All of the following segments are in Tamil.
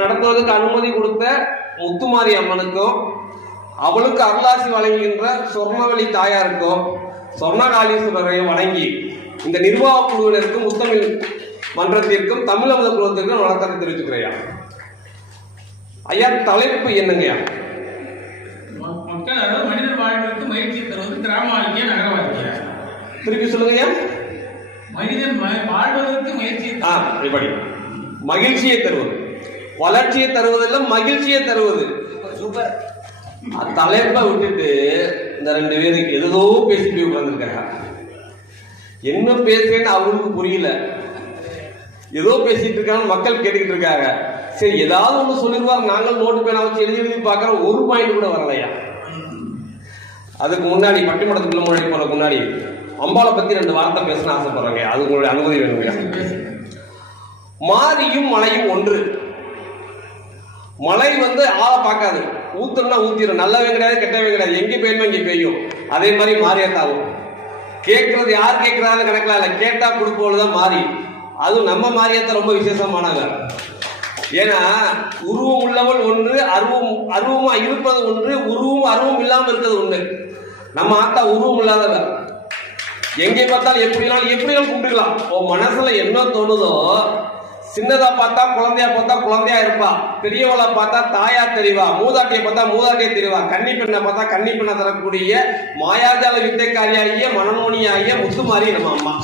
நடத்துவதற்கு அனுமதி கொடுத்த முத்துமாரி அம்மனுக்கும் அவளுக்கு அருளாசி வழங்குகின்ற சொர்ணவழி தாயாருக்கும் சொர்ணகாலீஸ்வரரையும் வணங்கி இந்த நிர்வாக குழுவினருக்கும் முத்தமிழ் மன்றத்திற்கும் தமிழ் அமுத குழுவத்திற்கும் வணக்கத்தை தெரிவிச்சுக்கிறேன். ஐயா, தலைப்பு என்னங்கய்யா? மக்கள், அதாவது மனிதர் வாழ்வதற்கு மகிழ்ச்சி தருவது கிராம வாழ்க்கையா நகர வாழ்க்கையா? திருப்பி சொல்லுங்கய்யா. மனிதன் வாழ்வதற்கு இப்படி மகிழ்ச்சியை தருவது, வளர்ச்சியை தருவதில்லை, மகிழ்ச்சியை தருவது. சூப்பர். தலைப்பை விட்டுட்டு இந்த ரெண்டு பேருக்கு ஏதோ பேசிட்டு உட்கார்ந்துருக்காங்க. என்ன பேசுறேன்னு அவங்களுக்கு புரியல. ஏதோ பேசிட்டு இருக்காங்க, மக்கள் கேட்டுக்கிட்டு இருக்காங்க. சரி, ஏதாவது ஒண்ணு சொல்லிடுவாங்க. நாங்கள் நோட்டு பேனா வச்சு எழுதி பார்க்கறோம், ஒரு பாயிண்ட் கூட வரலையா. அதுக்கு முன்னாடி பட்டிமன்றத்துக்குள்ள மொழி போறதுக்கு முன்னாடி அம்பாளை பத்தி ரெண்டு வார்த்தை பேசணும் ஆசைப்படுறாங்க. அது உங்களுடைய அனுமதி வேணுங்க. மாரியும் மழையும் ஒன்று. மழை ஆளை பார்க்காது, ஊத்துறா ஊத்திடும். நல்லவே கிடையாது, கெட்டவே கிடையாது, எங்க பெய்யுமோ இங்க பெய்யும். அதே மாதிரி மாரியாத்தாவும் கேட்கறது யார் கேட்கறான்னு கணக்கில் இல்லை, கேட்டா கொடுப்போதுதான் மாறி. அதுவும் நம்ம மாரியாத்தா ரொம்ப விசேஷமானவங்க. ஏன்னா உருவம் உள்ளவள் ஒன்று, அருவமா இருப்பது ஒன்று, உருவம் அருவம் இல்லாம இருக்கிறது ஒன்று. நம்ம ஆத்தா உருவம் இல்லாதவர். எங்கே பார்த்தாலும் எப்படினாலும் கும்பிட்டுக்கலாம். மனசுல என்ன தோணுதோ, சின்னதா பார்த்தா குழந்தையா இருப்பா, பெரியவளை பார்த்தா தாயா தெரிவா, மூதாட்டியை பார்த்தா மூதாட்டியை தெரிவா, கன்னி பெண்ணை பார்த்தா கன்னி பெண்ணை தரக்கூடிய மாயாஜால வித்தைக்காரியாகிய மனநோனியாகிய முத்துமாரி நம்ம அம்மா.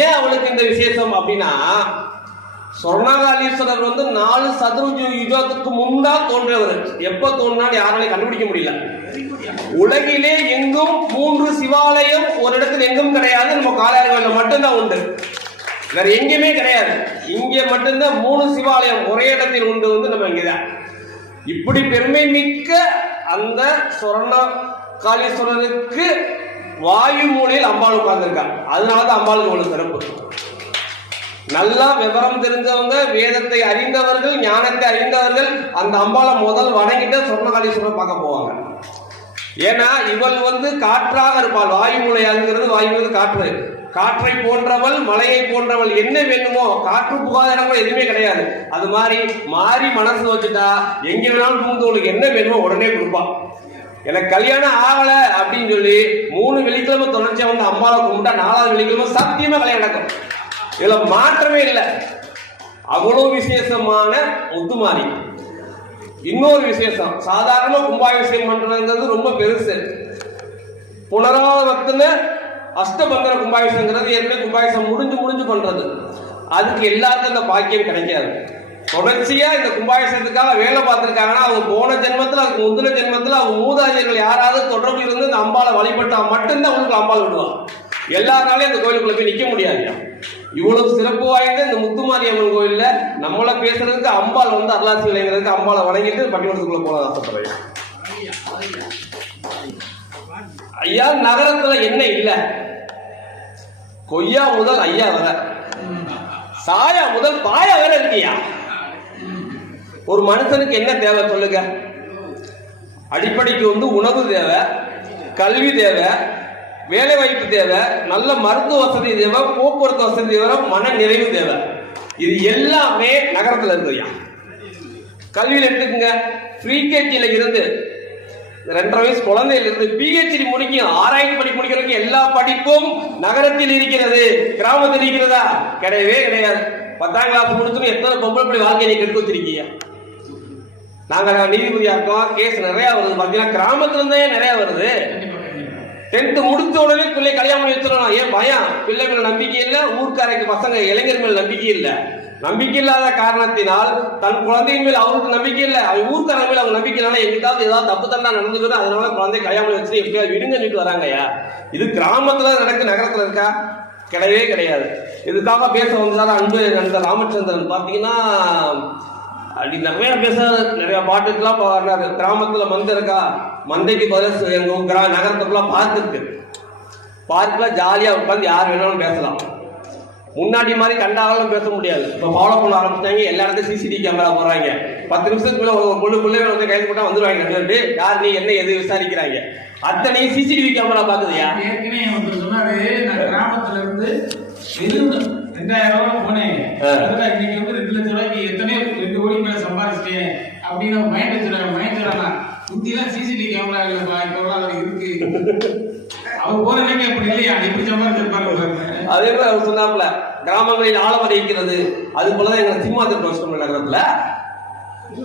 ஏன் அவளுக்கு இந்த விசேஷம் அப்படின்னா, சொர்ணகாலீஸ்வரர் 4 சதுர யுகத்துக்கு முன்னா தோன்றியவர். எப்ப தோன்றினாலும் யாராலையும் கண்டுபிடிக்க முடியல. உலகிலே எங்கும் 3 சிவாலயம் ஒரு இடத்துல எங்கும் கிடையாது. நம்ம காளையார்கோவில்ல மட்டும்தான் உண்டு, வேற எங்கேயுமே கிடையாது. இங்கே மட்டும்தான் 3 சிவாலயம் ஒரே இடத்தில் உண்டு. நம்ம இங்கதான். இப்படி பெருமை மிக்க அந்த சொர்ணகாலீஸ்வரருக்கு வாயு மூலையில் அம்பாள் உட்கார்ந்துருக்காங்க. அதனாலதான் அம்பாளுக்கு அவ்வளவு சிறப்பு. நல்லா விவரம் தெரிஞ்சவங்க, வேதத்தை அறிந்தவர்கள், ஞானத்தை அறிந்தவர்கள் அந்த அம்பாளை முதல் வணங்கிட்டு சொர்ணகாலீஸ்வரர் பார்க்க போவாங்க. ஏன்னா இவள் காற்றாக இருப்பாள். வாயு மூலையாகிறது, வாயு காற்று. காற்றை போன்றவள், மலையை போன்றவள். என்ன வேணுமோ, காற்று புகாத இடங்கள் எதுவுமே கிடையாது. அது மாதிரி மாறி மனசு வச்சுட்டா எங்க வேணாலும் உங்களுக்கு என்ன வேணுமோ உடனே கொடுப்பான். எனக்கு கல்யாணம் ஆகல அப்படின்னு சொல்லி 3 வெள்ளிக்கிழமை தொடர்ச்சியா அம்பாவை கும்பிட்டா 4வது வெள்ளிக்கிழமை சத்தியமா கல்யாணம் நடக்கும். இதுல மாற்றமே இல்லை. அவ்வளவு விசேஷமான முத்துமாரி. இன்னொரு விசேஷம், சாதாரண கும்பாபிஷேகம் பண்றதுங்கிறது ரொம்ப பெருசு. புனராவர்த்தன அஷ்டபந்தர கும்பாபிஷேகங்கிறது ஏற்கனவே கும்பாபிஷேகம் முடிஞ்சு பண்றது. அதுக்கு எல்லாருக்கும் அந்த பாக்கியம் கிடைக்காது. தொடர்ச்சியா இந்த கும்பாபிஷேகத்துக்காக வேலை பார்த்திருக்காங்கன்னா அவங்க போன ஜென்மத்துல, அதுக்கு முந்தின ஜென்மத்துல அவங்க மூதாதையர்கள் யாராவது தொடர்பு இருந்து இந்த அம்பாளை வழிபட்டா மட்டும்தான் உங்களுக்கு அம்பாள் விடுவாங்க. எல்லாராலையும் இந்த கோயிலுக்குள்ள போய் நிக்க முடியாது. இவ்வளவு சிறப்பு வாய்ந்த இந்த முத்துமாரி அம்மன் கோயில்ல நம்மள பேசுறதுக்கு அம்பாள் அருளாசி விளைங்கிறதுக்கு அம்பாளை வணங்கிட்டு பட்டிமன்றத்துக்குள்ள போல ஆசைப்படுறேன். ஐயா, நகரத்துல என்ன இல்ல? கொய்யா முதல் ஐயா வர, சாயா முதல் பாயா வேற இருக்கியா? ஒரு மனுஷனுக்கு என்ன தேவை சொல்லுங்க? அடிப்படைக்கு உணவு தேவை, கல்வி தேவை, வேலை வாய்ப்பு தேவை, நல்ல மருத்துவ வசதி தேவை, போக்குவரத்து வசதி தேவை, மன நிறைவு தேவை. இது எல்லாமே நகரத்துல இருக்குயா. கல்வியில் எடுத்துக்கங்க. ப்ரீகேஜில இருந்து 2.5 வயசு குழந்தையில இருந்து பிஹெச்டி முடிக்கும், ஆராய்ச்சி படிப்பு முடிக்கிறதுக்கு எல்லா படிப்பும் நகரத்தில் இருக்கிறது. கிராமத்தில் இருக்கிறதா? கிடையவே கிடையாது. 10ஆம் கிளாஸ் முடிச்சுன்னு எத்தனை பொம்பளை பிள்ளை வாழ்க்கையை எடுத்து வச்சிருக்கீங்க. நாங்க நீதிபதியா இருக்கோம், கேஸ் நிறைய வருது. பாத்தீங்கன்னா கிராமத்துல இருந்தே நிறைய வருது. 10th முடிச்ச உடனே பிள்ளை கல்யாணம் பண்ணி வச்சிடலாம். ஏன் பயம்? பிள்ளை மேல நம்பிக்கை இல்லை, ஊர்க்காரைக்கு பசங்க இளைஞர் மேல நம்பிக்கை இல்லை. நம்பிக்கை இல்லாத காரணத்தினால் தன் குழந்தையின் மேல் அவருக்கு நம்பிக்கை இல்லை, அவங்க ஊர்க்கார மேல அவங்க நம்பிக்கை இல்லை. எங்கிட்டாவது ஏதாவது தப்பு தண்டா நடந்துக்கிறது, அதனால குழந்தை கல்யாணம் வச்சு எப்படியாவது விடுங்க வராங்கய்யா. இது கிராமத்துல நடக்கு, நகரத்துல இருக்கா? கிடையவே கிடையாது. இதுக்காக பேச வந்தாரு அன்பு நண்பர் ராமச்சந்திரன். பாத்தீங்கன்னா அப்படி நிறைய பேச, நிறைய பாட்டுக்கெல்லாம் பாடுறாரு. கிராமத்துல மந்தை இருக்கா? மந்தைக்கு பதில் எங்க நகரத்துக்குள்ள பார்க் இருக்கு. பார்க்ல ஜாலியா உட்காந்து யார் வேணாலும் பேசலாம். முன்னாடி மாதிரி கண்டாலும் பேச முடியாது. இப்ப ஃபாலோ பண்ண ஆரம்பிச்சாங்க. எல்லா இடத்தையும் சிசிடிவி கேமரா போடுறாங்க. 10 நிமிஷத்துக்குள்ள ஒரு பொண்ணு கைது போட்டா வந்துருவாங்க. யார் நீ என்ன எது விசாரிக்கிறாங்க. அத்தனையும் சிசிடிவி கேமரா பாக்குதுயா. ஏற்கனவே சொன்னாரு, கிராமத்துல இருந்து 2000 போனேன். அதெல்லாம் இன்னைக்கு வந்து 2 லட்சம் ரூபாய்க்கு எத்தனையோ 2 கோடி மேல சம்பாதிச்சிட்டேன் அப்படின்னு மைண்ட் வச்சுறாங்க. முந்திலாம் சிசிடிவி கேமரா இல்லப்பா, இப்ப அது இருக்கு. அவர் போற நிலைமை அப்படி இல்லையா, எப்படி சம்பாதிச்சிருப்பாங்க. அதே மாதிரி அவர் சொன்னாப்ல, கிராமங்களில் ஆலமரம் இருக்கிறது. அது போலதான் எங்க சிம்மாத்திர கோஷ்டம் நகரத்துல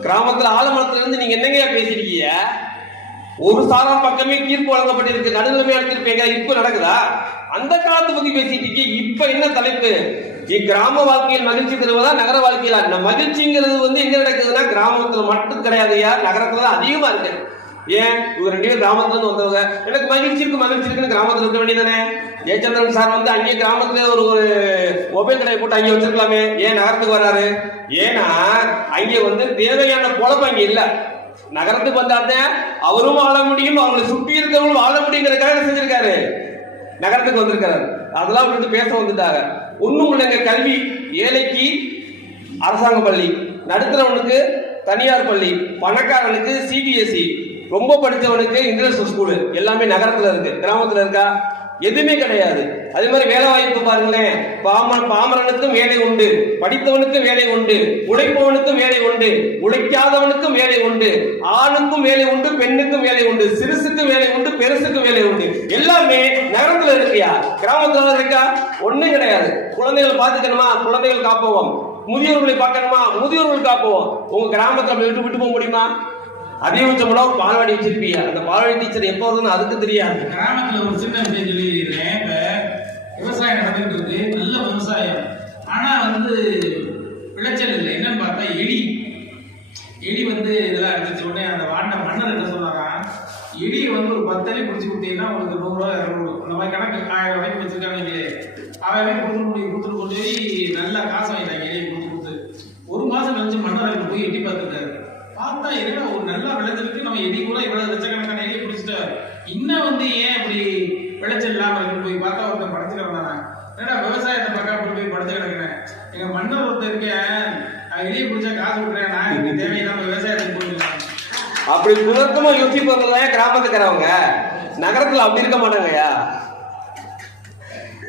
கிராமத்துல ஆலமரத்துல இருந்து நீங்க என்னங்க பேசிருக்கீங்க? ஒரு சாரார் பக்கமே தீர்ப்பு வழங்கப்பட்டிருக்கு, நடுநிலைமையான தீர்ப்பு எங்க இப்ப நடக்குதா? அந்த காலத்தை பத்தி பேசிட்டு இருக்கீங்க. இப்ப என்ன தலைப்பு? கிராம வாழ்க்கையில் மகிழ்ச்சி தருவதா நகர வாழ்க்கையில? அந்த மகிழ்ச்சிங்கிறது வந்து எங்க நடக்குதுன்னா கிராமத்துல மட்டும் கிடையாதுயா, நகரத்துல அதிகமா இருக்கு. ஏன் இவங்க 2 பேரும் கிராமத்துல இருந்து வந்தவங்க, எனக்கு மகிழ்ச்சி இருக்குன்னு கிராமத்துல இருக்க வேண்டியதானே? ஜெயச்சந்திரன் சார் வந்து அங்கேயே கிராமத்துல ஒரு மொபைல் கடையை போட்டு அங்கே வச்சிருக்கலாமே, ஏன் நகரத்துக்கு வர்றாரு? ஏன்னா அங்கே வந்து தேவையான பொழப்பு அங்க இல்ல. நகரத்துக்கு வந்தாதான் அவரும் வாழ முடியும், அவங்களை சுற்றி இருக்கிறவங்களும் வாழ முடியுங்கிறதுக்காக செஞ்சிருக்காரு, நகரத்துக்கு வந்திருக்காரு. அதெல்லாம் விட்டு பேச வந்துட்டாங்க. ஒண்ணும் இல்லைங்க, கல்வி ஏழைக்கு அரசாங்க பள்ளி, நடுத்தரவனுக்கு தனியார் பள்ளி, பணக்காரனுக்கு சிபிஎஸ்இ, ரொம்ப படித்தவனுக்கு இன்டர்நேஷனல் ஸ்கூலு, எல்லாமே நகரத்துல இருக்கு. கிராமத்துல இருக்கா? எதுவுமே கிடையாது. அதே மாதிரி வேலை வாய்ப்பு பாருங்களேன், பாமரனுக்கும் வேலை உண்டு, படித்தவனுக்கும் வேலை உண்டு, உழைப்பவனுக்கும் வேலை உண்டு, உழைக்காதவனுக்கும் வேலை உண்டு, ஆணுக்கும் வேலை உண்டு, பெண்ணுக்கும் வேலை உண்டு, சிறுசுக்கும் வேலை உண்டு, பெருசுக்கும் வேலை உண்டு. எல்லாமே நகரத்துல இருக்கியா? கிராமத்துல இருக்கா? ஒண்ணும் கிடையாது. குழந்தைகள் பாத்துக்கணுமா? குழந்தைகள் காப்போம். முதியோர்களை பார்க்கணுமா? முதியோர்கள் காப்போம். உங்க கிராமத்துல விட்டு போக முடியுமா? அதிகபட்சம் ஒரு பால்வாடி வச்சிருப்பீங்க, அந்த பால்வாடி டீச்சர் எப்போ வருதுன்னு அதுக்கு தெரியாது. கிராமத்துல ஒரு சின்ன விஷயம் சொல்லிடுறேன். இப்ப விவசாயம் நடந்துட்டு இருக்கு, நல்ல விவசாயம். ஆனா வந்து விளைச்சல் இல்லை. என்னன்னு பார்த்தா எலி வந்து இதெல்லாம் எடுத்துச்ச உடனே அந்த மன்னர் என்ன சொல்றாங்க, எலியை வந்து ஒரு 10 அடி பிடிச்சி கொடுத்தீங்கன்னா உங்களுக்கு 100 ரூபா 200 அந்த மாதிரி கணக்கு 1000 ரூபாய்க்கு வச்சிருக்காங்க. 1000 கொடுத்துட்டு கொண்டு போய் நல்லா காசு வாங்கிட்டாங்க. எலியை கொடுத்து 1 மாசம் கழிச்சு மன்னர் போய் எட்டி பார்த்துருக்காரு. பார்த்தா என்ன ஒரு நல்ல விளைச்சலுக்கு நம்ம எடி கூட இவ்வளவு லட்சக்கணக்கான எலியை பிடிச்சிட்டாரு. இன்னும் வந்து ஏன் இப்படி விளைச்சல் இல்லாம இருக்குன்னு போய் பார்த்தா ஒருத்தன் படைச்சு கிடந்தானே. ஏன்னா விவசாயத்தை பார்க்க போய் படைச்சு கிடக்குறேன். எங்க மன்னர் ஒருத்தர் இருக்கேன், எலியை பிடிச்சா காசு விட்டுறேன், நான் எனக்கு தேவையில்லாம விவசாயத்துக்கு போயிருக்கேன். அப்படி புதர்க்கமா யோசிப்பவங்க கிராமத்துக்கிறவங்க, நகரத்துல அப்படி இருக்க மாட்டாங்கய்யா.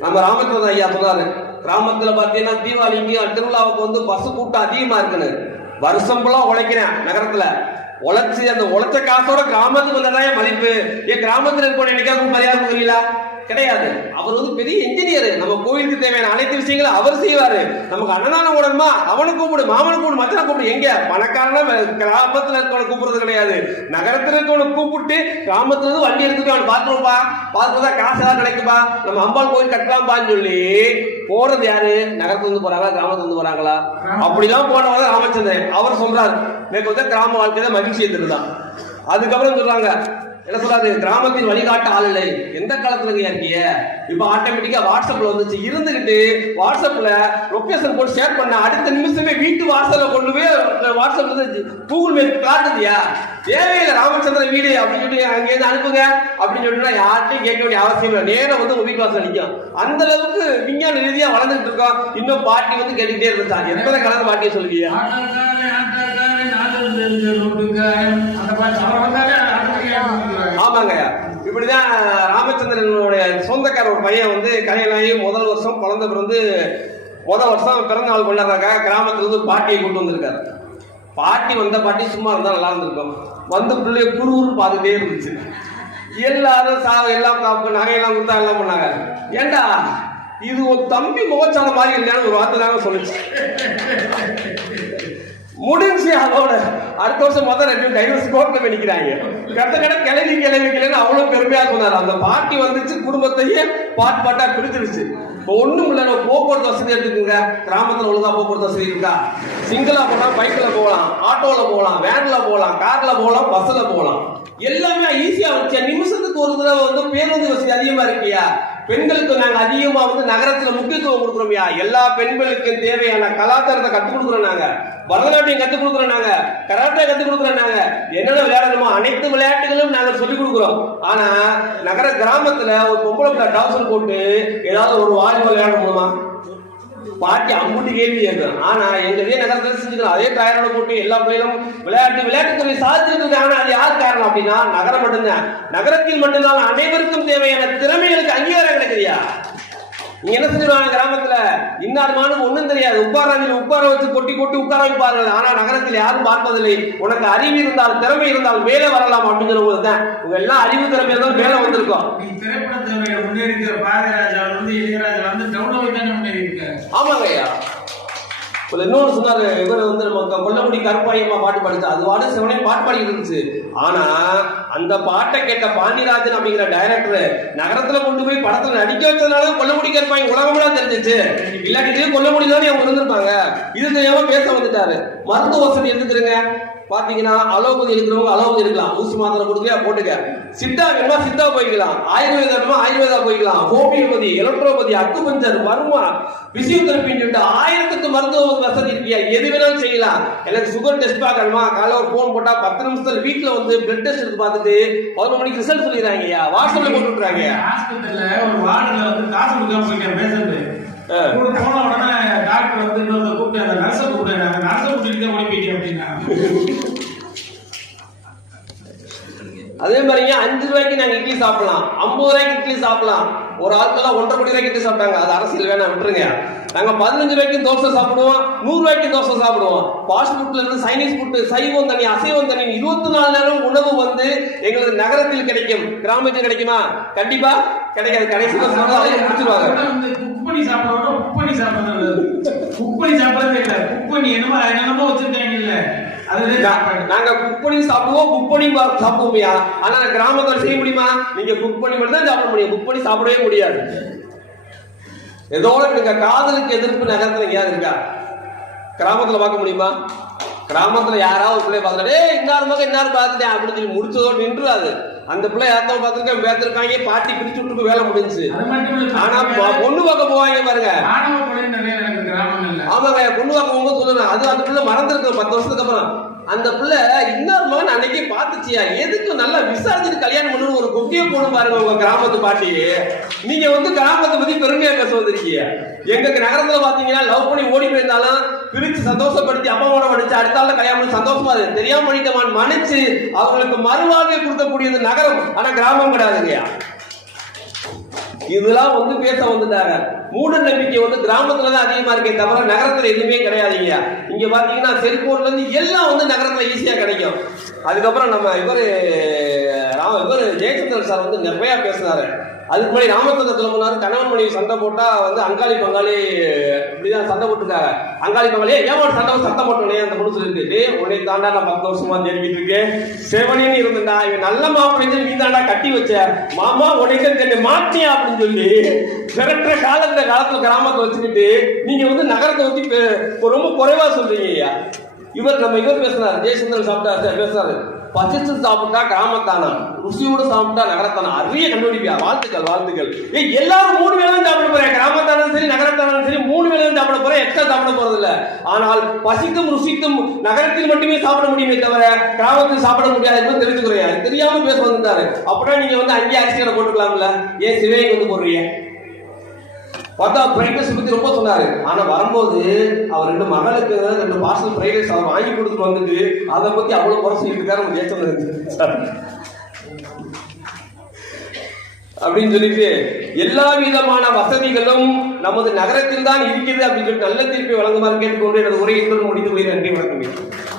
நம்ம ராமச்சந்திரன் ஐயா சொன்னாரு, கிராமத்துல பாத்தீங்கன்னா தீபாவளிக்கு திருவிழாவுக்கு வந்து பஸ் கூட்டம் அதிகமா இருக்குன்னு. வருஷம் ஃபுல்லா உழைக்கிறேன் நகரத்துல, உழைச்சி அந்த உழைச்ச காசோட கிராமத்துக்கு வந்ததான் மதிப்பு. ஏன் கிராமத்துல இருக்க என்னைக்காவது மரியாதை கொடுக்கலீங்களா? கிடையாது. அவர் வந்து பெரிய இன்ஜினியர், நம்ம கோயிலுக்கு தேவையான அனைத்து விஷயங்களும் அவர் செய்வாரு. நமக்கு அண்ணனான கூடமா அவனை கூப்பிடு, மாமனை கூப்பிடு, மச்சனை கூப்பிடு. எங்க பணக்காரனா கிராமத்துல இருக்கவனை கூப்பிடுறது கிடையாது, நகரத்துல இருக்கவனை கூப்பிட்டு கிராமத்துல இருந்து வண்டி எடுத்துட்டு அவன் பாத்துருப்பா, பார்த்துதான் காசு ஏதாவது கிடைக்குப்பா, நம்ம அம்பாள் கோயில் கட்டலாம்பான்னு சொல்லி போறது யாரு? நகரத்துல இருந்து போறாங்களா கிராமத்துல இருந்து போறாங்களா? அப்படிலாம் போனவங்க ராமச்சந்திரன். அவர் சொல்றாரு, எனக்கு வந்து கிராம வாழ்க்கையில மகிழ்ச்சியை தருதான். அதுக்கப்புறம் சொல்றாங்க, என்ன சொல்றாரு, கிராமத்தின் வழிகாட்ட ஆள் இல்லை. எந்த காலத்துல இருக்கீங்க? இப்ப ஆட்டோமேட்டிக்கா வாட்ஸ்அப்ல வந்துச்சு, இருந்துகிட்டு வாட்ஸ்அப்ல லொகேஷன் போட்டு ஷேர் பண்ண அடுத்த நிமிஷமே வீட்டு வாட்ஸ்அப்ல கொண்டு போய் வாட்ஸ்அப் வந்து கூகுள் மேப் காட்டுதியா? தேவையில்லை ராமச்சந்திரன் வீடு அப்படின்னு சொல்லி அங்கேருந்து அனுப்புங்க அப்படின்னு சொல்லிட்டு யார்ட்டையும் கேட்க வேண்டிய அவசியம் இல்லை, நேரம் வந்து உங்க வீட்டு வாசல் நிற்கும். அந்த அளவுக்கு விஞ்ஞான ரீதியா வளர்ந்துட்டு இருக்கோம். இன்னும் பாட்டி வந்து கேட்டுக்கிட்டே இருந்தாங்க, எத்தனை கலர் பாட்டியை சொல்லுவீங்க? ஆமாங்க. இப்படிதான் ராமச்சந்திரனுடைய சொந்தக்கார ஒரு பையன் வந்து கல்யாணம் ஆகி முதல் வருஷம் குழந்தை பிறந்து முதல் வருஷம் பிறந்த நாள் கொண்டாடுறாங்க. கிராமத்துல இருந்து பாட்டியை கூட்டு வந்திருக்காரு. பாட்டி வந்த பாட்டி சும்மா இருந்தா நல்லா இருந்திருக்கும். வந்து பிள்ளைய குறுகுறுன்னு பார்த்துட்டே இருந்துச்சு. எல்லாரும் எல்லாம் நகையெல்லாம் கொடுத்தா எல்லாம் பண்ணாங்க. ஏண்டா இது ஒரு தம்பி முகச்சால மாதிரி இல்லையான்னு ஒரு வார்த்தை தாங்க சொல்லுச்சு. முடிஞ்சு அதோட அடுத்த வருஷம் மொத்தம் 2 டைவர்ஸ் கோர்ட்ல போய் நிக்கிறாங்க. கடை கிளவிக்கலன்னு அவ்வளவு பெருமையா சொன்னாரு. அந்த பாட்டி வந்துச்சு, குடும்பத்தையே பாட்டா பிரிச்சிருச்சு. இப்போ ஒண்ணும் இல்ல, போக்குவரத்து வசதி எடுத்துக்கோங்க. கிராமத்துல ஒழுங்கா போக்குவரத்து வசதி இருக்கா? சிங்கிளா போலாம், பைக்ல போகலாம், ஆட்டோல போகலாம், வேன்ல போகலாம், கார்ல போகலாம், பஸ்ல போகலாம், எல்லாமே ஈஸியா வச்சு. நிமிஷத்துக்கு ஒரு தடவை வந்து பேருந்து வசதி அதிகமா இருக்கியா? பெண்களுக்கு நாங்க அதிகமா வந்து நகரத்துல முக்கியத்துவம் கொடுக்குறோம்யா. எல்லா பெண்களுக்கும் தேவையான கலாச்சாரத்தை கத்துக் கொடுக்குறோம். நாங்க பரதநாட்டியம் கத்துக் கொடுக்குறோம், நாங்க கராட்டே கத்துக் கொடுக்குறோம், நாங்க என்னென்ன விளையாடணுமோ அனைத்து விளையாட்டுகளும் நாங்க சொல்லிக் கொடுக்குறோம். ஆனா கிராமத்துல ஒரு பொம்பளை பிள்ளை டவுசர் போட்டு ஏதாவது ஒரு வாலிபால் விளையாட முடியுமா? பாட்டி அம்புட்டு கேள்வி கேட்கும். ஆனா எங்க நகரத்துல செஞ்சுக்கிறோம். அதே டயரோட போட்டு எல்லா பிள்ளைகளும் விளையாட்டுத்துறை சாதிச்சிருக்கு. ஆனா அது யார் காரணம் அப்படின்னா நகரம் மட்டும்தான். நகரத்தில் மட்டும்தான் அனைவருக்கும் தேவையான திறமைகளுக்கு அங்கீகாரம் கிடைக்குதுயா. நீங்க என்ன செஞ்சிருவாங்க கிராமத்துல இன்னாருமானு ஒண்ணும் தெரியாது, உட்கார வச்சு கொட்டி கொட்டி உட்கார வைப்பார்கள். ஆனா நகரத்தில் யாரும் பார்ப்பதில்லை. உனக்கு அறிவு இருந்தால் திறமை இருந்தால் மேலே வரலாம் அப்படின்னு சொல்லும்போதுதான் உங்க எல்லாம் அறிவு திறமையா தான் மேலே வந்திருக்கோம். நீ திரைப்பட திறமையில முன்னேறி இருக்கிற பாரதிராஜா இளையராஜா டவுன்லோட் தானே முன்னேறி இருக்க. ஆமாங்க ஐயா. இன்னொன்று சொன்னாரு, இவர் வந்து நம்ம கொல்லமுடி கருப்பாயம்மா பாட்டு பாடிச்சு, அது வாடு சிவனே பாட்டு பாடி இருந்துச்சு. ஆனா அந்த பாட்டை கேட்ட பாண்டியராஜன் அப்படிங்கிற டைரக்டர் நகரத்துல கொண்டு போய் படத்துல நடிக்க வச்சதுனால கொல்லமுடி கருப்பாயம் உலகமெல்லாம் தெரிஞ்சிச்சு. இல்லாட்டி இதே கொல்லமுடி தானே அவங்க இருந்திருப்பாங்க. இது தெரியாம பேச வந்துட்டாரு. மருத்துவ வசதி எடுத்துக்கிறங்க பாத்தீங்கன்னா அலோபதி இருக்கிறவங்க அலோபதி இருக்கலாம், ஊசி மாத்திரை கொடுக்க போட்டுக்க. சித்தா வேணுமா சித்தா போய்க்கலாம், ஆயுர்வேதா வேணுமா ஆயுர்வேதா போய்க்கலாம், ஹோமியோபதி, எலக்ட்ரோபதி, அக்குபஞ்சர், மர்மா, பிசியோதெரபின்னு சொல்லிட்டு 1000 மருத்துவ வசதி இருக்கியா, எது வேணாலும் செய்யலாம். எனக்கு சுகர் டெஸ்ட் பார்க்கணுமா, காலைல ஒரு போன் போட்டா 10 நிமிஷத்துல வீட்டுல வந்து பிளட் டெஸ்ட் எடுத்து பார்த்துட்டு 11 மணிக்கு ரிசல்ட் சொல்லிடுறாங்க. வாட்ஸ்அப்ல போட்டு விட்டுறாங்க. ஹாஸ்பிட்டல்ல ஒரு வார்டுல வந்து காசு கொடுக்காம போயிட்டேன் பேசுறது. போன உடனே டாக்டர் வந்து இன்னொரு கூப்பிட்டு அந்த நர்ஸை கூப்பிட்டு அந்த நர்ஸை கூப்பிட்டு ஓடி போயிட்டேன் அப்படின்னா. அதே மாதிரிங்க 5 ரூபாய்க்கு நாங்க இட்லி சாப்பிடலாம், 50 ரூபாய்க்கு இட்லி சாப்பிடலாம். ஒரு ஆட்கள்லாம் 1.5 கோடி ரூபாய்க்கு இட்லி சாப்பிட்டாங்க. அது அரசியல் வேணா விட்டுருங்க. நாங்க 15 ரூபாய்க்கு தோசை சாப்பிடுவோம், 100 ரூபாய்க்கு தோசை சாப்பிடுவோம். ஃபாஸ்ட் ஃபுட்ல இருந்து சைனீஸ் ஃபுட், சைவம் தனி அசைவம் தனி 24 நேரம் உணவு வந்து எங்களுக்கு நகரத்தில் கிடைக்கும். கிராமத்தில் கிடைக்குமா? கண்டிப்பா கிடைக்காது. கடைசி முடிச்சிருவாங்க. குக் பண்ணி சாப்பிடுறோம், குக் பண்ணி சாப்பிடுறது, குக் பண்ணி சாப்பிடுறதே இல்ல, குக் பண்ணி என்னமோ வச்சிருக்காங்க இல்ல. நாங்க குக் பண்ணி சாப்பிடுவோம், குக் பண்ணி சாப்பிடுவோம்யா. ஆனா கிராமத்துல செய்ய முடியுமா? நீங்க குக் பண்ணி மட்டும் தான் சாப்பிட முடியும், குக் பண்ணி சாப்பிடவே முடியாது. ஏதோட நீங்க காதலுக்கு எதிர்ப்பு நகரத்துல எங்கேயாவது இருக்கா? கிராமத்துல பார்க்க முடியுமா? கிராமத்துல யாராவது பிள்ளை பார்த்துட்டே இன்னாரு பார்த்துட்டேன் அப்படின்னு சொல்லி முடிச்சதோடு நின்றுறாது. அந்த பிள்ளை யார்த்தாவும் பார்த்துருக்கேன் பேத்திருக்காங்க, பாட்டி பிரிச்சு விட்டு வேலை முடிஞ்சு. ஆனா பொண்ணு பார்க்க போவாங்க பாருங்க. ஆமாங்க, பொண்ணு பார்க்க போகும்போது சொல்லுங்க, அது அந்த பிள்ளை மறந்துருக்கு 10 வருஷத்துக்கு அப்புறம். அந்த பிள்ளை இன்னொரு மகன் அன்னைக்கே பார்த்துச்சியா, எதுக்கு நல்லா விசாரிச்சுட்டு கல்யாணம் பண்ணு ஒரு கொக்கிய போடும் பாருங்க உங்க கிராமத்து பாட்டி. நீங்க வந்து கிராமத்தை பத்தி பெருமையா பேச வந்திருக்கீங்க. எங்க நகரத்துல பாத்தீங்கன்னா லவ் பண்ணி ஓடி போயிருந்தாலும் பிரிச்சு சந்தோஷப்படுத்தி அம்மாவோட படிச்சு அடுத்த ஆள் கல்யாணம் பண்ணி சந்தோஷமா இருக்கு, தெரியாம பண்ணிட்டமான் மன்னிச்சு அவங்களுக்கு மறுவாழ்வை கொடுக்கக்கூடியது நகரம். ஆனா கிராமம் கிடையாதுங்கய்யா. இதெல்லாம் வந்து பேச வந்துட்டாங்க. மூட நம்பிக்கை வந்து கிராமத்துலதான் அதிகமா இருக்கே தவிர நகரத்துல எதுவுமே கிடையாதுங்க. இங்க பாத்தீங்கன்னா செல்போன்ல இருந்து எல்லாம் வந்து நகரத்துல ஈஸியா கிடைக்கும். அதுக்கப்புறம் நம்ம இவரு ஜெயச்சந்திரன் சார் வந்து நிறைய பேசினாரு. அதுக்கு முன்னாடி ராமச்சந்திரத்துல போனாரு, கணவன் மனைவி சண்டை போட்டா வந்து அங்காளி பங்காளி இப்படிதான் சண்டை போட்டுருக்காங்க. அங்காளி பங்காளி ஏன் சத்தம் போட்டோன்னே அந்த பொண்ணு சொல்லிட்டு, உன்னை தாண்டா நான் 10 வருஷமா தேடிக்கிட்டு இருக்கேன், செவனேன்னு இருந்தா இவன் நல்ல மாப்பிள்ளை நீ தாண்டா கட்டி வச்ச மாமா உடைக்க மாட்டியா அப்படின்னு சொல்லி விரட்டுற காலத்துல கிராமத்தை வச்சுக்கிட்டு நீங்க வந்து நகரத்தை பத்தி ரொம்ப குறைவா சொல்றீங்க. இவர் பேசினாரு, ஜெயச்சந்திரன் சாப்பிட்டா பேசுறாரு, பசிச்சு சாப்பிட்டா கிராமத்தானா, ருசியோடு சாப்பிட்டா நகரத்தானா. அரிய கண்டுபிடிப்பியா, வாழ்த்துக்கள். எல்லாரும் 3 வேளையும் சாப்பிட போறேன், கிராமத்தானும் சரி நகரத்தானும் சரி 3 வேளையும் சாப்பிட போறேன், எக்ஸ்ட்ரா சாப்பிட போறது இல்ல. ஆனால் பசிக்கும் ருசிக்கும் நகரத்தில் மட்டுமே சாப்பிட முடியுமே தவிர கிராமத்தில் சாப்பிட முடியாது என்று தெரிஞ்சுக்கிறேன். தெரியாம பேச வந்துட்டாரு. அப்படின்னா நீங்க வந்து அங்கேயே அரிசி கடை போட்டுக்கலாம்ல, ஏன் சிவகங்கை வந்து போடுறீங்க? பார்த்தா பிரைவேட் பத்தி ரொம்ப சொன்னாரு. ஆனா வரும்போது அவர் 2 மகளுக்கு 2 பார்சல் பிரைவேட் அவர் வாங்கி கொடுத்துட்டு வந்துட்டு அதை பத்தி அவ்வளவு குறை சொல்லிட்டு இருக்காரு ஜெயச்சந்திரன் அப்படின்னு சொல்லிட்டு எல்லா விதமான வசதிகளும் நமது நகரத்தில் தான் இருக்கிறது அப்படின்னு சொல்லி நல்ல தீர்ப்பை வழங்குமாறு கேட்டுக்கொண்டு எனது உரையை முடித்து போய் நன்றி வணக்கம்.